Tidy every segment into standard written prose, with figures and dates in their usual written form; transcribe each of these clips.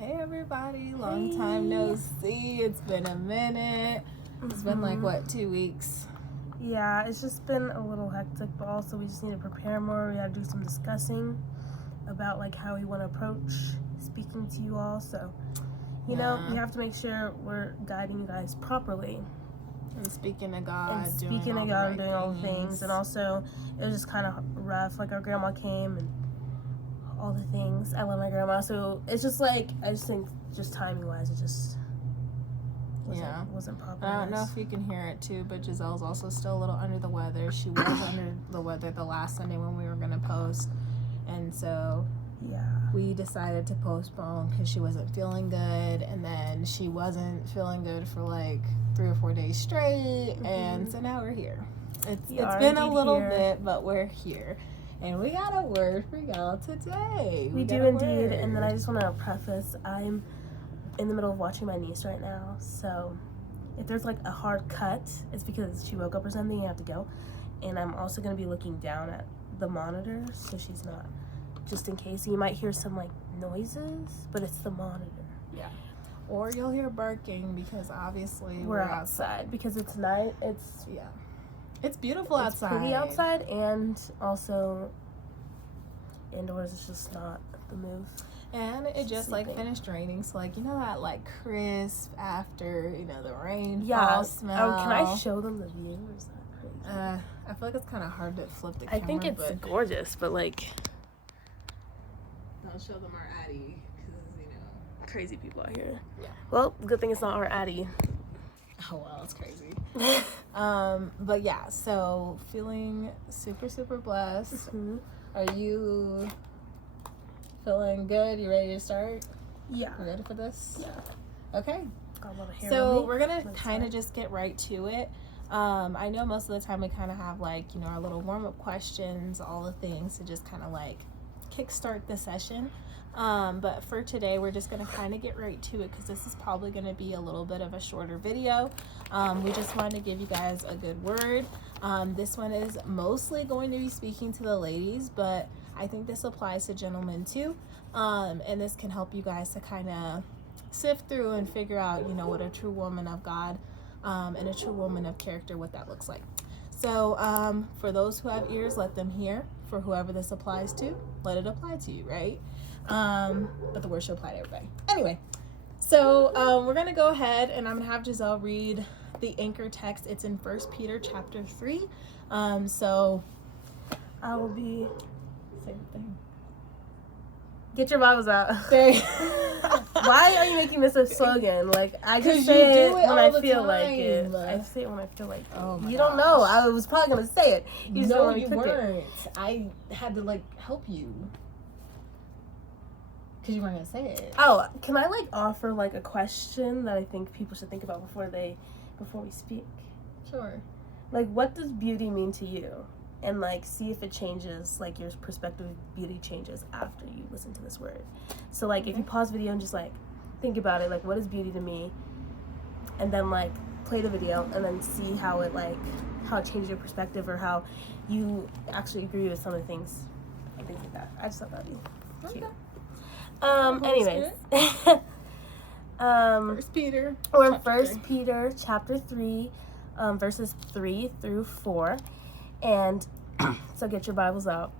Hey everybody, long time no see. It's been a minute. It's been like, what, 2 weeks? Yeah, it's just been a little hectic, but also we just need to prepare more. We gotta do some discussing about like how we want to approach speaking to you all. So, you know, we have to make sure we're guiding you guys properly. And speaking to God, and speaking to God and doing all the things. And also, it was just kind of rough. Like, our grandma came and all the things. I love my grandma. So, it's just like, I just think, just timing-wise, it just wasn't proper. I don't know if you can hear it, too, but Giselle's also still a little under the weather. She was under the weather the last Sunday when we were going to post. And so... yeah, we decided to postpone because she wasn't feeling good, and then she wasn't feeling good for like 3 or 4 days straight, and so now we're here. It's been a little bit, but we're here, and we got a word for y'all today. We do indeed. And then I just want to preface, I'm in the middle of watching my niece right now, so if there's like a hard cut, it's because she woke up or something. You have to go, and I'm also going to be looking down at the monitor so she's not, just in case. You might hear some like noises, but it's the monitor. Yeah. Or you'll hear barking because obviously we're outside because it's night. It's beautiful outside. It's pretty outside, and also indoors is just not the move. And it just like finished raining, so like, you know that like crisp after, you know, the rainfall smell. Oh, can I show them the view, or is that crazy? I feel like it's kind of hard to flip the camera. I think it's gorgeous, but like, I'll show them our Addy, because, you know, crazy people out here. Yeah. Well, good thing it's not our Addy. Oh, well, it's crazy. But yeah, so feeling super, super blessed. Mm-hmm. Are you feeling good? You ready to start? Yeah. You ready for this? Yeah. Okay. Got a lot of hair So on me. we're going to kind of just get right to it. I know most of the time we kind of have like, you know, our little warm-up questions, all the things to just kind of like kickstart the session, but for today we're just going to kind of get right to it because this is probably going to be a little bit of a shorter video. We just wanted to give you guys a good word. This one is mostly going to be speaking to the ladies, but I think this applies to gentlemen too, and this can help you guys to kind of sift through and figure out, you know, what a true woman of God and a true woman of character, what that looks like. So for those who have ears, let them hear. For whoever this applies to, let it apply to you, right? But the word should apply to everybody. Anyway, so we're going to go ahead and I'm going to have Giselle read the anchor text. It's in 1 Peter chapter 3. So I will be... same thing. Get your Bibles out. Why are you making this a slogan? Like, I just say it when I feel like it. I say it when I feel like it. Oh my you don't know. I was probably going to say it. You just don't want me to cook weren't. I had to, like, help you. Because you weren't going to say it. Oh, can I, like, offer, like, a question that I think people should think about before we speak? Sure. Like, what does beauty mean to you? And, like, see if it changes, like, your perspective of beauty changes after you listen to this word. So, like, if you pause video and just, like, think about it, like, what is beauty to me? And then, like, play the video and then see how it, like, how it changes your perspective or how you actually agree with some of the things and things like that. I just thought that'd be cute. Anyways. 1 Peter. We're in 1 Peter chapter 3, verses 3 through 4. And so get your Bibles out.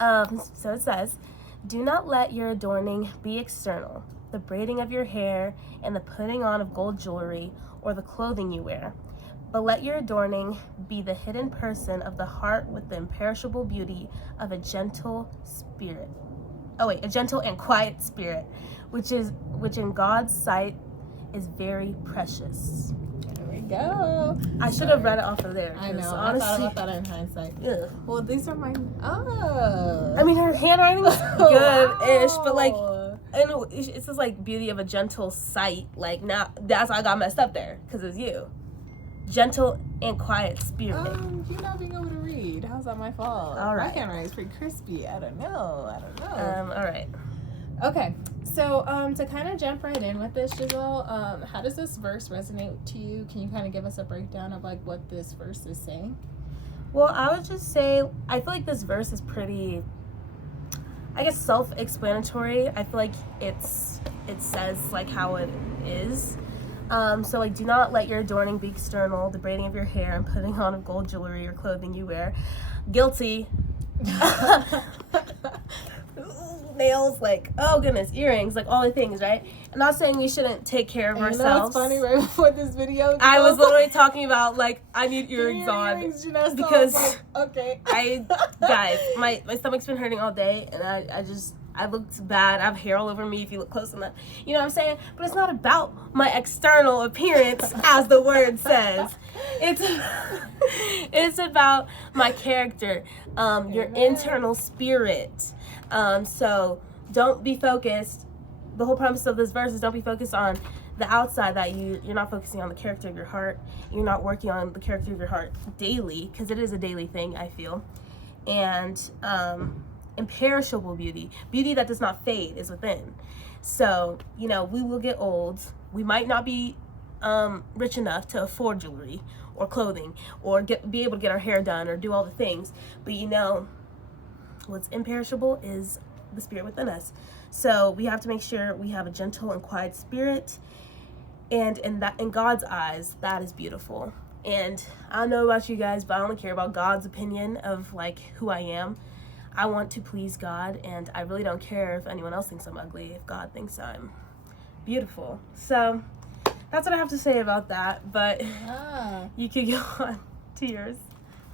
So it says, "Do not let your adorning be external, the braiding of your hair and the putting on of gold jewelry or the clothing you wear. But let your adorning be the hidden person of the heart with the imperishable beauty of a gentle spirit. A gentle and quiet spirit, which in God's sight is very precious." Go. I should have read it off of there. I know. Honestly, I thought about that in hindsight. Yeah. Well, these are my. Oh. I mean, her handwriting is good-ish, but like, Wow. and it says like beauty of a gentle sight. Like, now that's why I got messed up there because it's you. Gentle and quiet spirit. You not being able to read. How's that my fault? All right. My handwriting is pretty crispy. I don't know. All right. Okay, so to kind of jump right in with this, Giselle, how does this verse resonate to you? Can you kind of give us a breakdown of like what this verse is saying? Well, I would just say I feel like this verse is pretty I guess, self-explanatory. I feel like it says like how it is. So like, do not let your adorning be external, the braiding of your hair and putting on of gold jewelry or clothing you wear. Guilty. Nails, like, oh goodness, earrings, like all the things, right? I'm not saying we shouldn't take care of ourselves. You know what's funny? Right before this video, I was literally talking about like I need earrings on because like, okay. Guys, my stomach's been hurting all day, and I looked bad. I have hair all over me if you look close enough. You know what I'm saying? But it's not about my external appearance, as the word says. It's about my character, your internal spirit. So don't be focused. The whole premise of this verse is don't be focused on the outside, that you're not focusing on the character of your heart. You're not working on the character of your heart daily, because it is a daily thing, I feel. And imperishable beauty that does not fade, is within. So, you know, we will get old. We might not be rich enough to afford jewelry or clothing or be able to get our hair done or do all the things. But you know, what's imperishable is the spirit within us. So we have to make sure we have a gentle and quiet spirit, and in God's eyes, that is beautiful. And I don't know about you guys, but I only care about God's opinion of like who I am. I want to please God, and I really don't care if anyone else thinks I'm ugly, if God thinks I'm beautiful. So that's what I have to say about that, but you could go on to yours.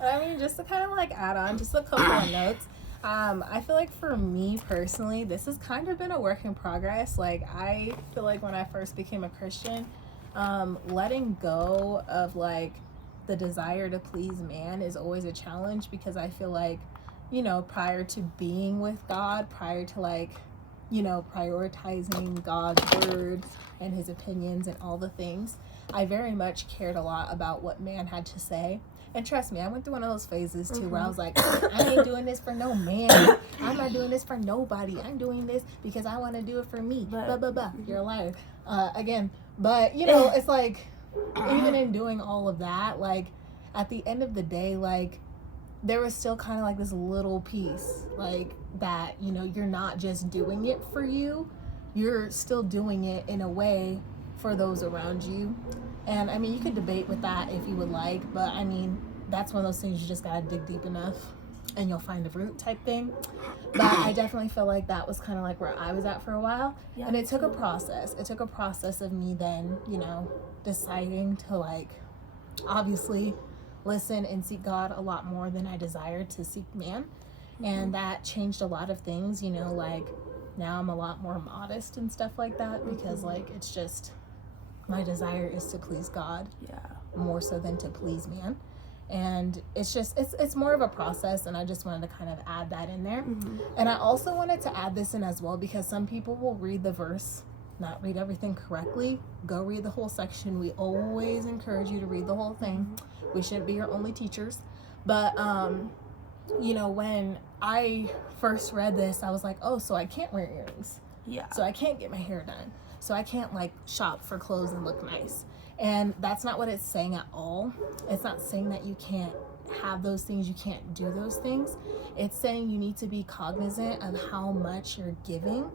I mean, just to kind of like add on just a couple of notes. I feel like for me personally, this has kind of been a work in progress. Like, I feel like when I first became a Christian, letting go of like the desire to please man is always a challenge, because I feel like, you know, prior to being with God, prior to like, you know, prioritizing God's word and his opinions and all the things, I very much cared a lot about what man had to say. And trust me, I went through one of those phases too, where I was like, I ain't doing this for no man. I'm not doing this for nobody. I'm doing this because I want to do it for me. You're a liar. Again. But, you know, it's like, even in doing all of that, like, at the end of the day, like, there was still kind of like this little piece, like, that, you know, you're not just doing it for you. You're still doing it in a way for those around you. And I mean, you could debate with that if you would like, but I mean, that's one of those things you just gotta dig deep enough and you'll find the root type thing. But I definitely feel like that was kind of like where I was at for a while. Yeah. And it took a process. It took a process of me then, you know, deciding to like, obviously listen and seek God a lot more than I desired to seek man. And that changed a lot of things, you know, like now I'm a lot more modest and stuff like that, because like, it's just, my desire is to please God, more so than to please man. And it's just, it's more of a process, and I just wanted to kind of add that in there. And I also wanted to add this in as well, because some people will read the verse, not read everything correctly. Go read the whole section. We always encourage you to read the whole thing. We shouldn't be your only teachers. But, you know, when I first read this, I was like, oh, so I can't wear earrings. Yeah. So I can't get my hair done. So I can't like shop for clothes and look nice. And that's not what it's saying at all. It's not saying that you can't have those things, you can't do those things. It's saying you need to be cognizant of how much you're giving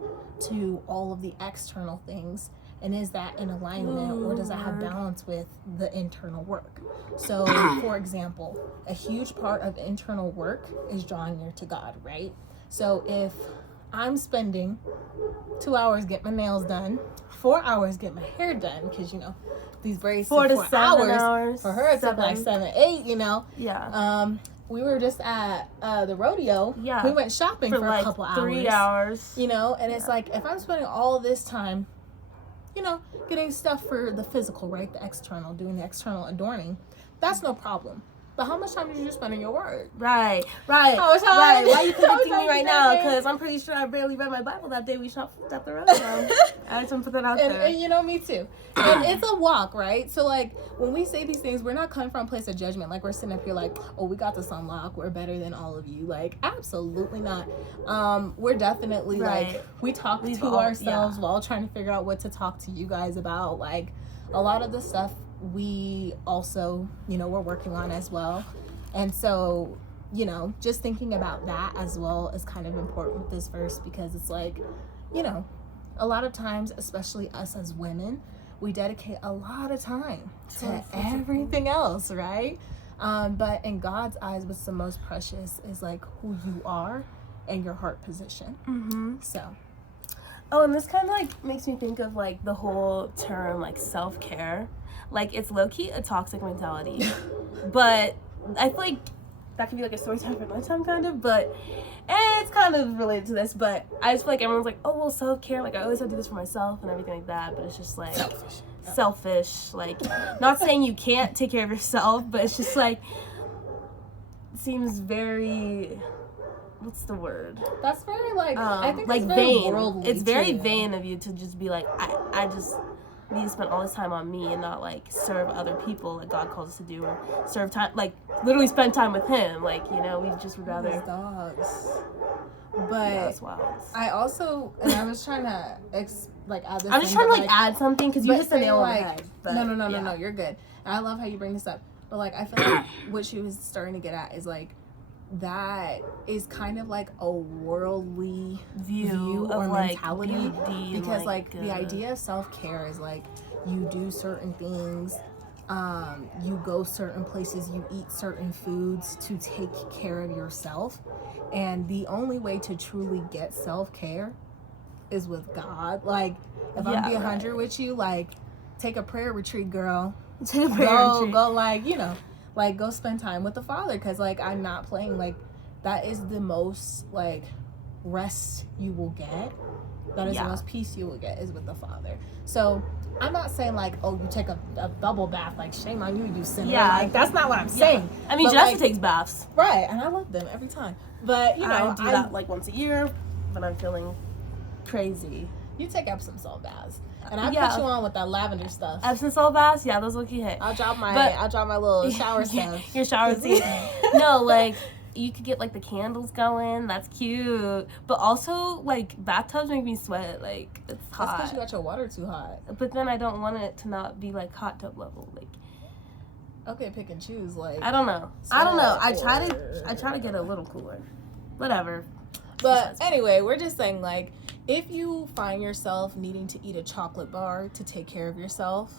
to all of the external things. And is that in alignment, or does that have balance with the internal work? So, for example, a huge part of internal work is drawing near to God, right? So if I'm spending 2 hours get my nails done, 4 hours get my hair done, because you know these braids 4 to 7 hours. For her, it took like 7, 8. You know. Yeah. We were just at the rodeo. Yeah. We went shopping for like a couple hours. 3 hours. You know, and it's like, if I'm spending all this time, you know, getting stuff for the physical, right, the external, doing the external adorning, that's no problem. But how much time did you spend on your word? Right. Why are you convicting me right now? Because I'm pretty sure I barely read my Bible that day we shopped at the restaurant. I just want to put that out there. And you know, me too. And it's a walk, right? So like, when we say these things, we're not coming from a place of judgment. Like, we're sitting up here like, oh, we got this on lock, we're better than all of you. Like, absolutely not. We're definitely like, we talk to ourselves while trying to figure out what to talk to you guys about. Like, a lot of the stuff we also, you know, we're working on as well. And so, you know, just thinking about that as well is kind of important with this verse, because it's like, you know, a lot of times, especially us as women, we dedicate a lot of time to everything else, right? But in God's eyes, what's the most precious is like who you are and your heart position. So. Oh, and this kind of like makes me think of like the whole term like self-care. Like, it's low-key a toxic mentality. But I feel like that could be like a story time for another time, kind of, but it's kind of related to this. But I just feel like everyone's like, oh, well, self-care, like I always have to do this for myself and everything like that, but it's just like selfish. Like, not saying you can't take care of yourself, but it's just like, it seems very, what's the word? That's very like, I think like it's very vain. worldly, It's very too. vain of you to just be like, I just need to spend all this time on me and not like serve other people like God calls us to do, or serve time, like literally spend time with Him. Like, you know, we just would rather. Dogs. But Yeah, that's wild. I also, and I was trying to add this. I'm just trying to like add something because you hit the nail on the head. But, No, you're good. And I love how you bring this up. But like, I feel like what she was starting to get at is like, that is kind of like a worldly view or like mentality, beauty, because like the idea of self-care is like you do certain things, you go certain places, you eat certain foods to take care of yourself, and the only way to truly get self-care is with God. Like, if I'm being 100 with you, like, take a prayer retreat, girl. Go like, you know, like, go spend time with the Father, because like, I'm not playing. Like, that is the most like rest you will get, that is the most peace you will get, is with the Father. So I'm not saying like, oh, you take a bubble bath, like, shame on you, you sinner. Like, that's not what I'm saying. I mean, Jessica takes baths, right, and I love them every time, but you know, I do that like once a year when I'm feeling crazy. You take Epsom salt baths, and I put you on with that lavender stuff. Epsom salt baths, yeah, those look hit. I'll drop my little shower stuff. Your shower scene. No, like, you could get like the candles going. That's cute. But also, like, bathtubs make me sweat. Like, it's hot. That's because you got your water too hot. But then I don't want it to not be like hot tub level. Like, okay, pick and choose. Like, I don't know. I try to get a little cooler. Whatever. But anyway, we're just saying, like, if you find yourself needing to eat a chocolate bar to take care of yourself,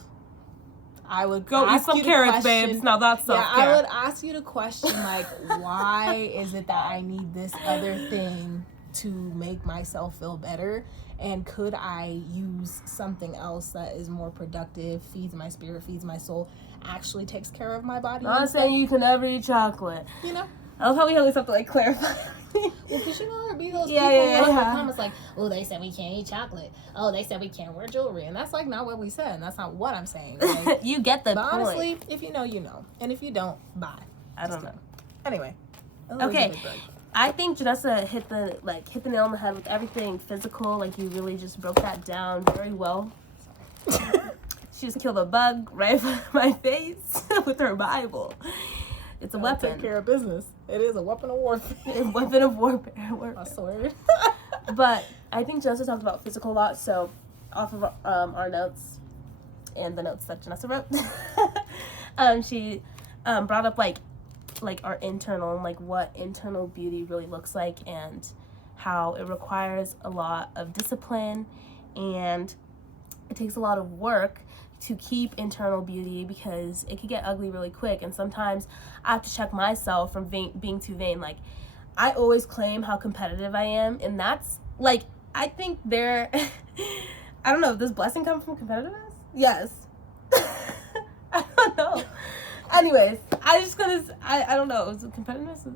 I would go eat some carrots, babes. Now that's self-care. Yeah, I would ask you to question, like, why is it that I need this other thing to make myself feel better? And could I use something else that is more productive, feeds my spirit, feeds my soul, actually takes care of my body? I'm not saying you can never eat chocolate. You know? I love how we always have to, like, clarify. Well, because, you know, there'd be those people in the comments like, oh, they said we can't eat chocolate. Oh, they said we can't wear jewelry. And that's, like, not what we said. And that's not what I'm saying. Like, you get the but point. honestly, if you know, you know. And if you don't, bye. I don't know. Anyway. Okay. I think Janessa hit the nail on the head with everything physical. Like, you really just broke that down very well. She just killed a bug right in front of my face with her Bible. It's a weapon. Take care of business. It is a weapon of warfare. A weapon of warfare. I swear. But I think Janessa talked about physical a lot. So off of our notes and the notes that Janessa wrote, she brought up like our internal and like what internal beauty really looks like, and how it requires a lot of discipline, and it takes a lot of work to keep internal beauty, because it could get ugly really quick. And sometimes I have to check myself from being too vain. Like, I always claim how competitive I am, and that's like, I think I don't know, does blessing come from competitiveness? Yes. I don't know. Anyways, I don't know, is it competitiveness?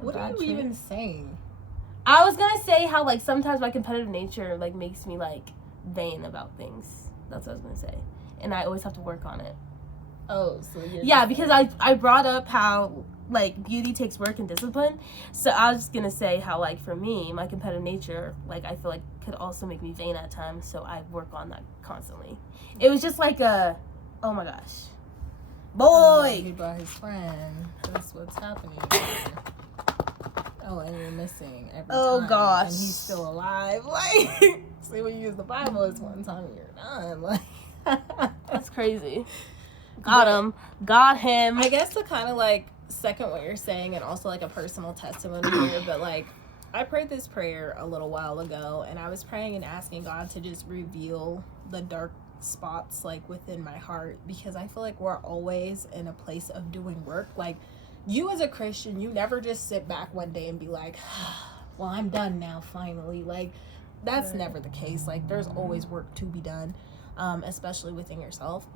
What are you even saying? I was gonna say how like sometimes my competitive nature like makes me like vain about things. That's what I was gonna say. And I always have to work on it. Oh, so you're... Yeah, because I brought up how, like, beauty takes work and discipline. So I was just gonna say how, like, for me, my competitive nature, like, I feel like could also make me vain at times. So I work on that constantly. It was just like oh my gosh. Boy! He brought his friend. That's what's happening. Oh, and you're missing every time. Oh, gosh. And he's still alive. Like, see, when you use the Bible, it's one time and you're done. Like, that's crazy. Got him. Got him. I guess to kind of like second what you're saying, and also like a personal testimony here, but like I prayed this prayer a little while ago, and I was praying and asking God to just reveal the dark spots like within my heart, because I feel like we're always in a place of doing work. Like, you as a Christian, you never just sit back one day and be like, well, I'm done now, finally. Like, that's never the case. Like, there's always work to be done, especially within yourself.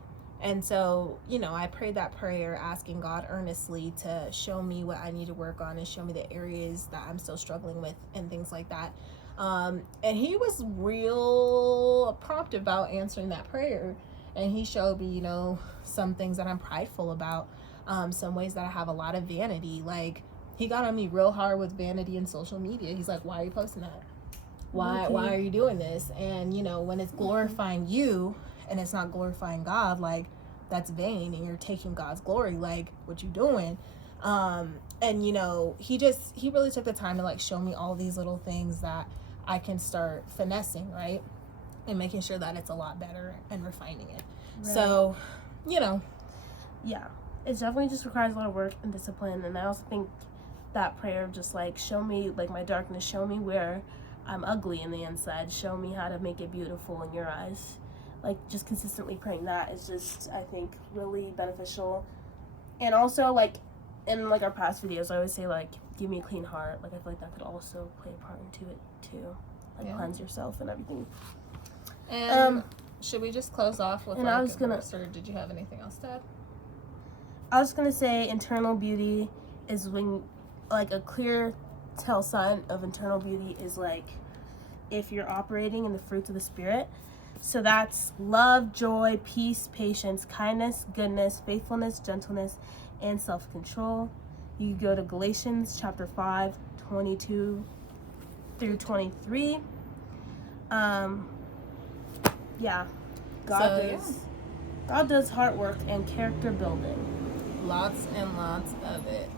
And so, you know, I prayed that prayer asking God earnestly to show me what I need to work on and show me the areas that I'm still struggling with and things like that. And he was real prompt about answering that prayer. And he showed me, you know, some things that I'm prideful about, some ways that I have a lot of vanity. Like, he got on me real hard with vanity and social media. He's like, why are you posting that? Why are you doing this? And, you know, when it's glorifying you and it's not glorifying God, like, that's vain, and you're taking God's glory. Like, what you doing? And, you know, he really took the time to like show me all these little things that I can start finessing, right? And making sure that it's a lot better and refining it. Right. So, you know. Yeah, it definitely just requires a lot of work and discipline. And I also think that prayer of just like, show me like my darkness, show me where I'm ugly in the inside, show me how to make it beautiful in your eyes. Like, just consistently praying that is just, I think, really beneficial. And also, like, in like our past videos, I always say like, give me a clean heart. Like, I feel like that could also play a part into it too, like cleanse yourself and everything. And should we just close off with and like I was gonna, verse, or did you have anything else to add? I was gonna say internal beauty is when, like, a clear tell sign of internal beauty is like if you're operating in the fruits of the Spirit. So that's love, joy, peace, patience, kindness, goodness, faithfulness, gentleness, and self-control. You go to Galatians chapter 5, 22 through 23. God does heart work and character building. Lots and lots of it.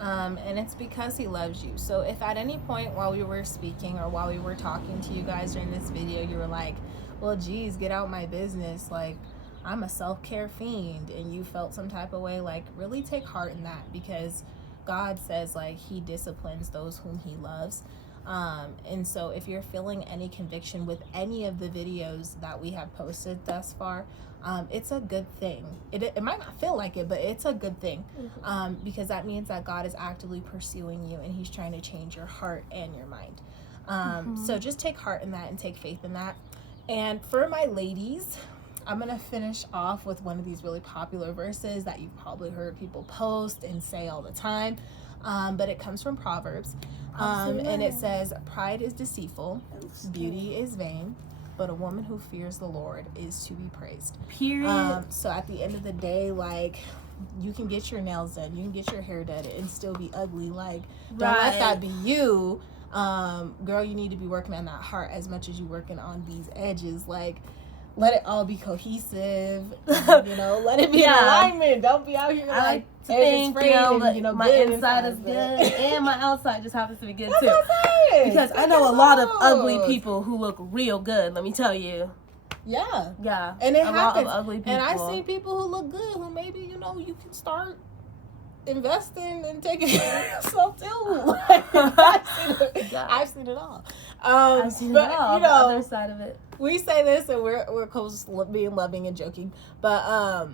And it's because he loves you. So if at any point while we were speaking or while we were talking to you guys during this video, you were like, well, geez, get out my business, like, I'm a self-care fiend, and you felt some type of way, like, really take heart in that, because God says, like, he disciplines those whom he loves. And so if you're feeling any conviction with any of the videos that we have posted thus far, it's a good thing. It might not feel like it, but it's a good thing, because that means that God is actively pursuing you, and he's trying to change your heart and your mind. So just take heart in that and take faith in that. And for my ladies, I'm going to finish off with one of these really popular verses that you've probably heard people post and say all the time, but it comes from Proverbs. And it says, pride is deceitful, beauty is vain, but a woman who fears the Lord is to be praised. Period. So at the end of the day, like, you can get your nails done, you can get your hair done and still be ugly. Like, don't let that be you. Girl, you need to be working on that heart as much as you're working on these edges. Like, let it all be cohesive, you know, let it be in alignment. Don't be out here like think, my inside is good and my outside just happens to be good too. What I'm saying. Because I know a lot of ugly people who look real good, let me tell you. Yeah. And it a happens. lot of ugly people. And I've seen people who look good who maybe, you know, you can start investing and taking care of yourself too. Like, I've seen it all. I've seen it all. You know, the other side of it. We say this and we're close to being loving and joking, but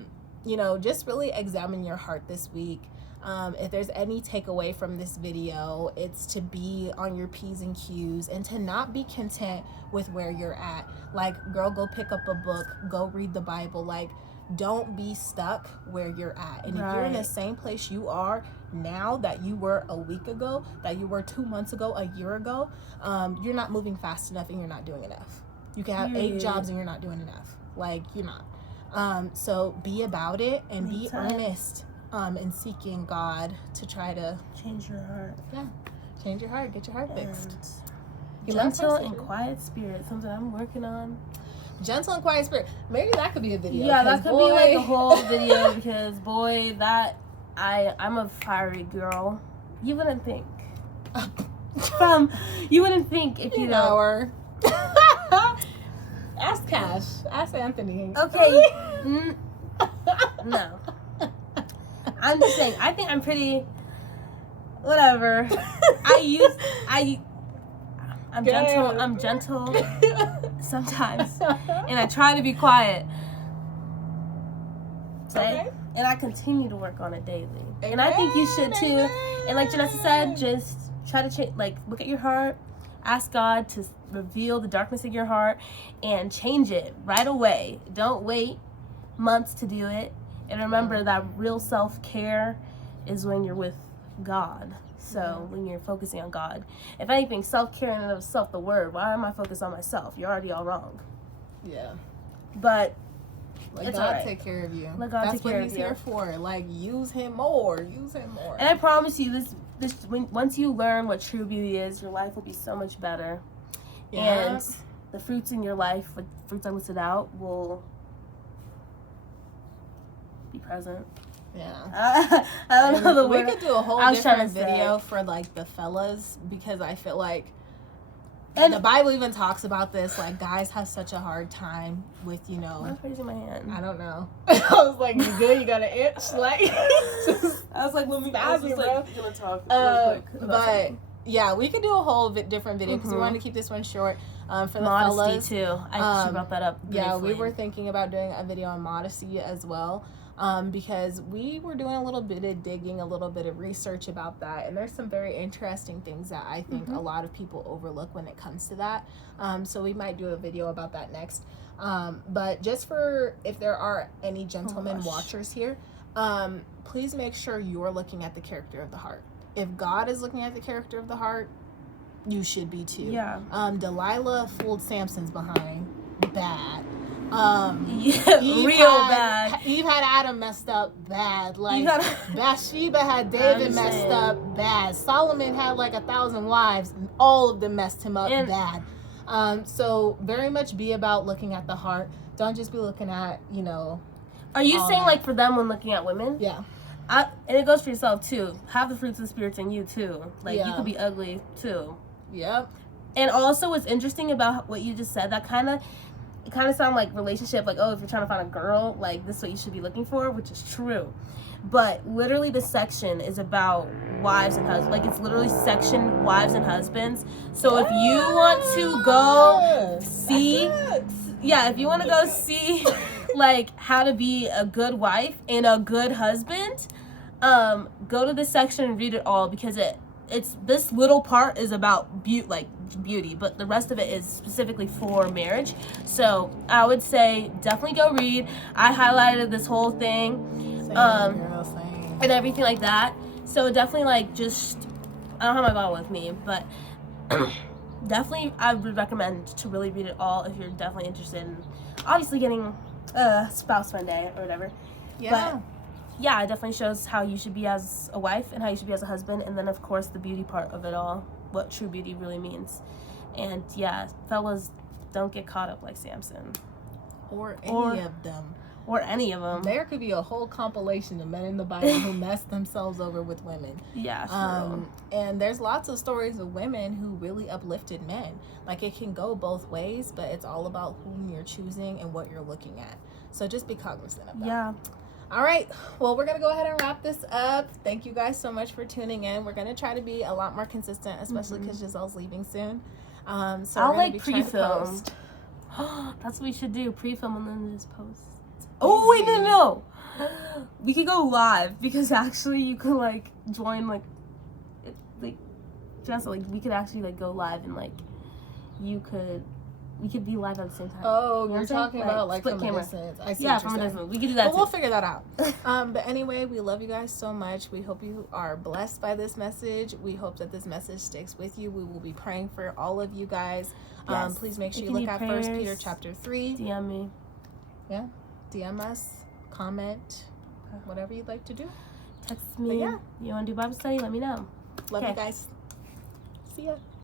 you know, just really examine your heart this week. If there's any takeaway from this video, it's to be on your P's and Q's and to not be content with where you're at. Like, girl, go pick up a book, go read the Bible. Like, don't be stuck where you're at. And if you're in the same place you are now that you were a week ago, that you were 2 months ago, a year ago, you're not moving fast enough and you're not doing enough. You can have 8 jobs and you're not doing enough. Like, you're not. So be about it and be earnest in seeking God to try to change your heart. Yeah, change your heart. Get your heart fixed. Gentle and quiet spirit, something I'm working on. Gentle and quiet spirit. Maybe that could be a video. Yeah, that could be like a whole video because boy, that I'm a fiery girl. You wouldn't think. You wouldn't think if you know her. Ask Cash. Ask Anthony. Okay. No. I'm just saying, I think I'm pretty whatever. I'm gentle sometimes, and I try to be quiet. Okay. And I continue to work on it daily. Amen. And I think you should too. Amen. And like Janessa said, just try to change. Like, look at your heart, ask God to reveal the darkness in your heart, and change it right away. Don't wait months to do it. And remember that real self-care is when you're with God. So when you're focusing on God. If anything, self-care in and of itself, the word, why am I focused on myself? You're already all wrong. Yeah. But let it's God alright. take care of you. Let God That's take what care he's of you. here for. Like, use him more. Use him more. And I promise you, once you learn what true beauty is, your life will be so much better. Yeah. And the fruits in your life, like fruits I listed out, will be present. Yeah. I don't know the We word. could do a whole I was trying different to say. video for like the fellas, because I feel like And the Bible even talks about this. Like, guys have such a hard time with, you I'm know, raising my hand. I don't know. I was like, you good? You got an itch? Like, just I was like, let me. I was just like, gonna talk real quick about but something. yeah, we could do a whole different video because we Mhm. wanted to keep this one short. For the Modesty fellas, too. I she brought that up. yeah, we briefly. were thinking about doing a video on modesty as well. Because we were doing a little bit of digging, a little bit of research about that, and there's some very interesting things that I think a lot of people overlook when it comes to that. So we might do a video about that next. But just for if there are any gentlemen watchers here, please make sure you're looking at the character of the heart. If God is looking at the character of the heart, you should be too. Yeah. Delilah fooled Samson's behind bad. Yeah, bad. Eve had Adam messed up bad. Like, You gotta- Bathsheba had David messed up bad. Solomon had like 1,000 wives, and all of them messed him up bad. So very much be about looking at the heart. Don't just be looking at, you know. Are you all saying that. like for them when looking at women? Yeah. And it goes for yourself too. Have the fruits of the spirits in you too. Like you Yeah. could be ugly too. Yep. And also, what's interesting about what you just said, it kind of sound like relationship, like, oh, if you're trying to find a girl, like this is what you should be looking for, which is true. But literally, the section is about wives and husbands. Like, it's literally section wives and husbands. So if you want to go see, if you want to go see, like, how to be a good wife and a good husband, go to this section and read it all, because it's this little part is about beauty, but the rest of it is specifically for marriage. So I would say definitely go read. I highlighted this whole thing, Same, girl, same. and everything like that. So definitely like just, I don't have my Bible with me, but definitely I would recommend to really read it all if you're definitely interested in obviously getting a spouse one day or whatever. Yeah. But yeah, it definitely shows how you should be as a wife and how you should be as a husband, and then of course the beauty part of it all, what true beauty really means. And yeah, fellas, don't get caught up like Samson Or any of them. or any of them. There could be a whole compilation of men in the Bible who messed themselves over with women. Yeah, sure. And there's lots of stories of women who really uplifted men. Like, it can go both ways, but it's all about whom you're choosing and what you're looking at. So just be cognizant of that. Yeah. All right. Well, we're going to go ahead and wrap this up. Thank you guys so much for tuning in. We're going to try to be a lot more consistent, especially because Giselle's leaving soon. So I'll we're gonna be trying to pre-film. post. That's what we should do. Pre-film and then just post. Oh wait, no. We could go live, because actually you could like join just like we could actually like go live, and like we could be live at the same time. Oh, You know you're what I'm saying? talking about like split from camera. a distance. I see. Yeah, what you're from a saying. distance. We could do that But we'll too. figure that out. But anyway, we love you guys so much. We hope you are blessed by this message. We hope that this message sticks with you. We will be praying for all of you guys. Yes. Please make sure If you you look need at 1 prayers, Peter chapter 3. DM me. Yeah. DM us, comment, whatever you'd like to do. Text me. yeah. You want to do Bible study? Let me know. Love Okay. you guys. See ya.